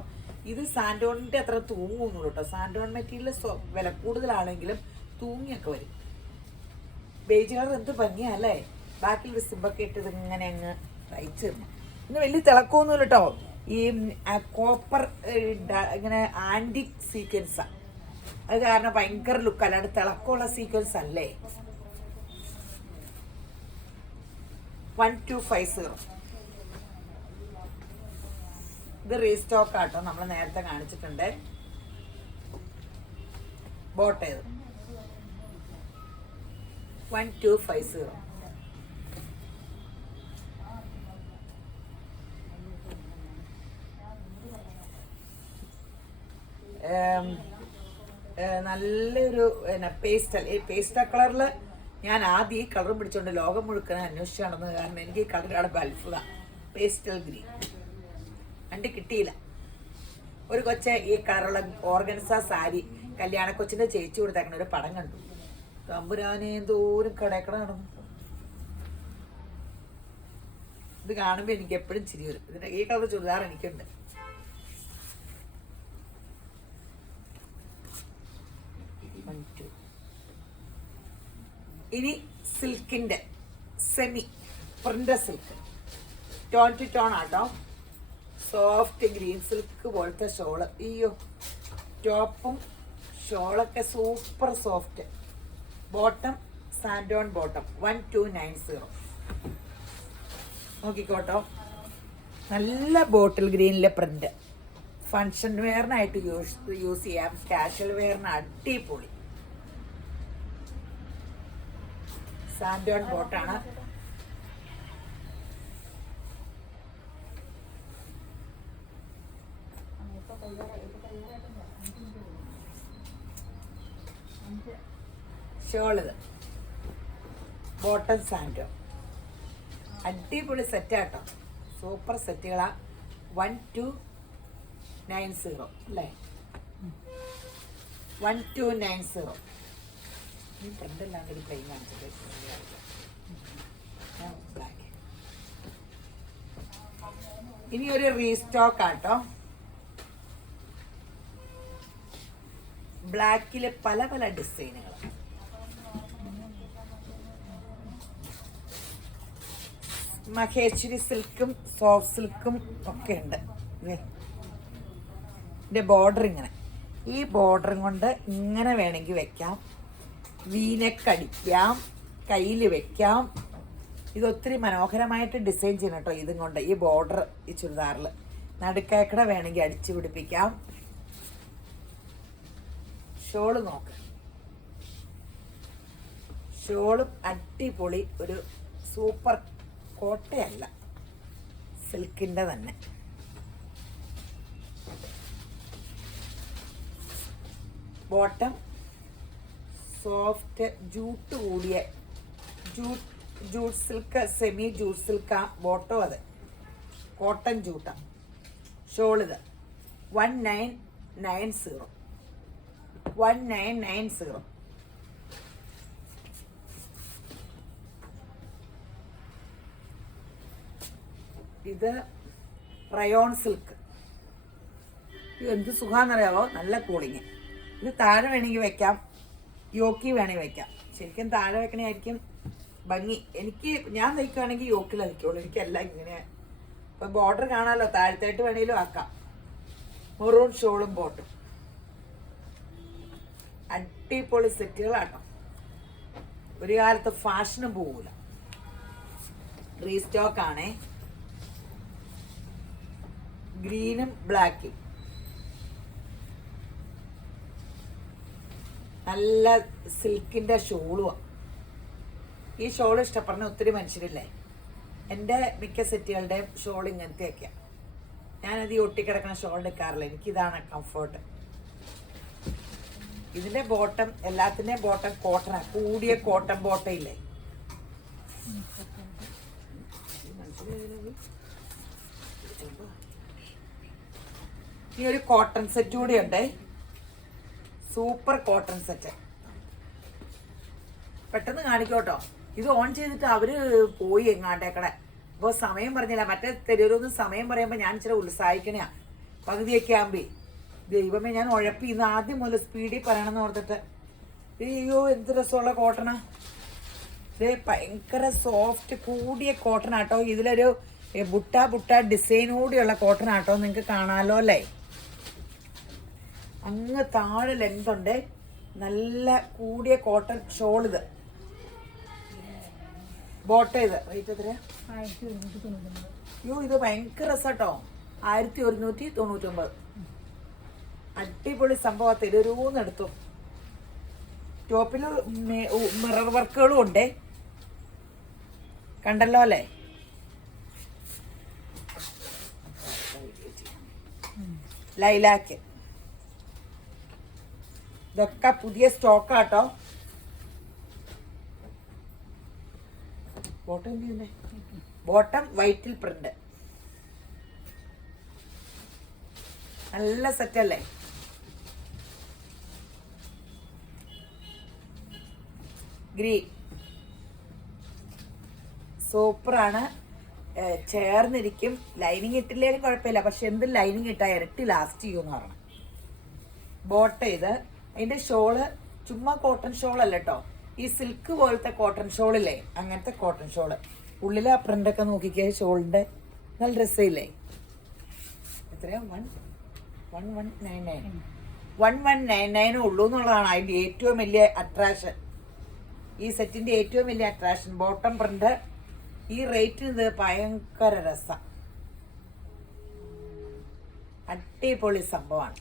ഇത് സാൻഡോണിൻ്റെ അത്ര തൂങ്ങുന്നുള്ളൂ കേട്ടോ. സാൻഡോൺ മെറ്റീരിയൽ വില കൂടുതലാണെങ്കിലും തൂങ്ങിയൊക്കെ വരും. ബേജ് കളർ എന്ത് ഭംഗിയല്ലേ. ബാക്കിൽ ഒരു സിമ്പൊക്കെ ഇട്ട് ഇതിങ്ങനെ അങ്ങ് തയ്ച്ച് തന്നു. ഇന്ന് വലിയ തിളക്കമൊന്നുമില്ല കേട്ടോ. ഈ കോപ്പർ ഇങ്ങനെ ആൻറ്റിക് സീക്വൻസാണ്. അത് കാരണം ഭയങ്കര ലുക്ക്. അല്ലാണ്ട് തിളക്കമുള്ള സീക്വൻസ് അല്ലേ. 1250. ഇത് റീസ്റ്റോക്ക് ആട്ടോ. നമ്മൾ നേരത്തെ കാണിച്ചിട്ടുണ്ട്. ബോട്ടേത് 1250. നല്ലൊരു പേസ്റ്റൽ കളറിൽ ഞാൻ ആദ്യം ഈ കളർ പിടിച്ചോണ്ട് ലോകം മുഴുക്കനെ അന്വേഷിച്ച് നടന്നത്. കാരണം എനിക്ക് ഈ കളറാണ് അത്ഭുതമാണ്. പേസ്റ്റൽ ഗ്രീൻ കണ്ട് കിട്ടിയില്ല. ഒരു കൊച്ചെ ഈ കളറുള്ള ഓർഗൻസ സാരി കല്യാണ കൊച്ചിൻ്റെ ചേച്ചി കൊടുത്തേക്കണ ഒരു പടം കണ്ടു. തമ്പുരാനെ എന്തോരം കടക്കട നടന്നു. ഇത് കാണുമ്പോൾ എനിക്ക് എപ്പോഴും ചിരി വരും. ഇതിൻ്റെ ഈ കളർ ചുരിദാർ എനിക്കുണ്ട്. ഇനി സിൽക്കിൻ്റെ semi print silk tone to tone ആട്ടോ. സോഫ്റ്റ് ഗ്രീൻ സിൽക്ക് പോലത്തെ ഷോള്. അയ്യോ, ടോപ്പും ഷോളൊക്കെ സൂപ്പർ സോഫ്റ്റ്. ബോട്ടം സാൻഡോൺ ബോട്ടം 1290. നോക്കിക്കോട്ടോ. നല്ല ബോട്ടിൽ ഗ്രീനിലെ പ്രിന്റ്. ഫങ്ഷൻ വെയറിനായിട്ട് യൂസ് ചെയ്യാം. കാഷ്വൽ വെയറിന് അടിപൊളി. സാൻഡോൺ ബോട്ടാണ്. ഷോളിത് ബോട്ടം സാൻഡോ. അടിപൊളി സെറ്റാട്ടോ. സൂപ്പർ സെറ്റുകളാ. 1290 അല്ലേ. 1290. ഈ പ്രിന്റ് എല്ലാം കൂടി പ്ലെയിൻ കാണിച്ചത്. ഇനി ഒരു റീസ്റ്റോക്ക് ആട്ടോ. ബ്ലാക്കില് പല പല ഡിസൈനുകൾ. മഹേശ്വരി സിൽക്കും സോഫ്റ്റ് സിൽക്കും ഒക്കെ ഉണ്ട്. ഇതിന്റെ ബോർഡർ ഇങ്ങനെ. ഈ ബോർഡറും കൊണ്ട് ഇങ്ങനെ വേണമെങ്കിൽ വെക്കാം. വീനെക്ക് അടിക്കാം. കയ്യിൽ വെക്കാം. ഇതൊത്തിരി മനോഹരമായിട്ട് ഡിസൈൻ ചെയ്യണം കേട്ടോ. ഇതും കൊണ്ട് ഈ ബോർഡർ ഈ ചുരിദാറിൽ നടുക്കേക്കട വേണമെങ്കിൽ അടിച്ചു പിടിപ്പിക്കാം. ഷോള് നോക്ക്. ഷോളും അടിപൊളി. ഒരു സൂപ്പർ കോട്ടയല്ല, സിൽക്കിൻ്റെ തന്നെ. ബോട്ടം സോഫ്റ്റ് ജൂട്ട് കൂടിയ ജൂട്ട് സിൽക്ക്, സെമി ജൂട്ട് സിൽക്കാ ബോട്ടോ. അത് കോട്ടൺ ജൂട്ടാ. ഷോളിത് 1990. 1990. ഇത് റയോൺ സിൽക്ക്. എന്ത് സുഖാന്നറിയാവോ. നല്ല കൂളിങ്. ഇത് താഴെ വേണമെങ്കിൽ വെക്കാം. യോക്കി വേണമെങ്കിൽ വെക്കാം. ശരിക്കും താഴെ വെക്കണമായിരിക്കും ഭംഗി. ഞാൻ തയ്ക്കുകയാണെങ്കിൽ യോക്കിൽ തയ്ക്കുള്ളൂ. എനിക്കെല്ലാം ഇങ്ങനെ. ഇപ്പം ബോർഡർ കാണാമല്ലോ. താഴത്തായിട്ട് വേണമെങ്കിലും ആക്കാം. മെറൂൺ ഷോളും ബോട്ടും. അടിപൊളി സെറ്റുകളാട്ടോ. ഒരു കാലത്ത് ഫാഷനും പോകൂല. റീസ്റ്റോക്ക് ആണേ. ഗ്രീനും ബ്ലാക്കും നല്ല സിൽക്കിന്റെ ഷോളുമാണ്. ഈ ഷോൾ ഇഷ്ടപ്പെടുന്ന ഒത്തിരി മനുഷ്യരില്ലേ. എൻ്റെ മിക്ക സെറ്റുകളുടെയും ഷോൾ ഇങ്ങനത്തെയൊക്കെയാണ്. ഞാനത് ഈ ഒട്ടിക്കിടക്കുന്ന ഷോൾ എടുക്കാറില്ല. എനിക്കിതാണ് കംഫർട്ട്. ഇതിന്റെ ബോട്ടം, എല്ലാത്തിൻ്റെയും ബോട്ടം കോട്ടനാണ്. കൂടിയ കോട്ടൺ ബോട്ടം ഇല്ലേ. ഈ ഒരു കോട്ടൺ സെറ്റ് കൂടി ഉണ്ട്. Super cotton set. പെട്ടെന്ന് കാണിക്കോട്ടോ. ഇത് ഓൺ ചെയ്തിട്ട് അവര് പോയി എങ്ങാണ്ടേക്കടെ. അപ്പോൾ സമയം പറഞ്ഞില്ല. മറ്റേ തെരുവൊന്നും സമയം പറയുമ്പോൾ ഞാൻ ഇച്ചിരി ഉത്സാഹിക്കണയാ. പകുതിയൊക്കെ ആകുമ്പേ ദൈവമേ ഞാൻ ഉഴപ്പി. ഇന്ന് ആദ്യം മുതൽ സ്പീഡിൽ പറയണമെന്ന് ഓർത്തിട്ട്. അയ്യോ എന്ത് രസമുള്ള കോട്ടണാ. ഇത് ഭയങ്കര സോഫ്റ്റ് കൂടിയ കോട്ടനാട്ടോ. ഇതിലൊരു ബുട്ട ഡിസൈനോടെയുള്ള കോട്ടനാട്ടോ. നിങ്ങൾക്ക് കാണാമല്ലോ അല്ലേ. അങ്ങ് താഴെ ലെങ്ത് ഉണ്ട്. നല്ല കൂടിയ കോട്ടൺ ഷോൾ. ഇത് ബോട്ട. ഇത് റേറ്റ് എത്രയാ? 1199. അയ്യോ ഇത് ഭയങ്കര രസാട്ടോ. 1199. അടിപൊളി സംഭവം. തെരുവൂന്നെടുത്തു. ടോപ്പിൽ മിറർ വർക്കുകളും ഉണ്ട്. കണ്ടല്ലോ അല്ലേ. ലൈലാക്ക്. ഇതൊക്കെ പുതിയ സ്റ്റോക്കാട്ടോ. Bottom വൈറ്റിൽ print. നല്ല സെറ്റല്ലേ. ഗ്രീൻ സൂപ്പറാണ്. ചേർന്നിരിക്കും. ലൈനിങ് ഇട്ടില്ലേലും കുഴപ്പമില്ല. പക്ഷെ എന്ത് ലൈനിങ് ഇട്ടാൽ ഇരട്ടി ലാസ്റ്റ് ചെയ്യുമെന്ന് പറഞ്ഞു. ബോട്ട ഇത്. അതിന്റെ ഷോള് ചുമ്മാ കോട്ടൺ ഷോൾ അല്ല കേട്ടോ. ഈ സിൽക്ക് പോലത്തെ കോട്ടൺ ഷോളില്ലേ, അങ്ങനത്തെ കോട്ടൺ ഷോള്. ഉള്ളിൽ ആ പ്രിന്റൊക്കെ നോക്കിക്കേ ഷോളിന്റെ. നല്ല രസമില്ലേ. എത്രയാ? 1199 ഉള്ളൂ എന്നുള്ളതാണ് അതിന്റെ ഏറ്റവും വലിയ അട്രാക്ഷൻ. ഈ സെറ്റിന്റെ ഏറ്റവും വലിയ അട്രാക്ഷൻ ബോട്ടം പ്രിന്റ്. ഈ റേറ്റിന് ഇത് ഭയങ്കര രസം. അടിപൊളി സംഭവമാണ്.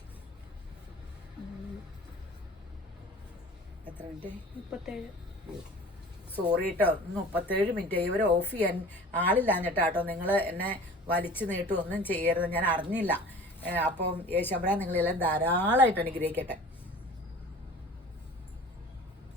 എത്ര മിനിറ്റ്? 37. സോറി കേട്ടോ, 37 മിനിറ്റ്. ഇവർ ഓഫ് ചെയ്യാൻ ആളില്ലാഞ്ഞിട്ടാട്ടോ. നിങ്ങൾ എന്നെ വലിച്ചു നീട്ടും ഒന്നും ചെയ്യരുത്. ഞാൻ അറിഞ്ഞില്ല. അപ്പം യേശുമ്പരാൻ നിങ്ങളെല്ലാം ധാരാളമായിട്ട് അനുഗ്രഹിക്കട്ടെ.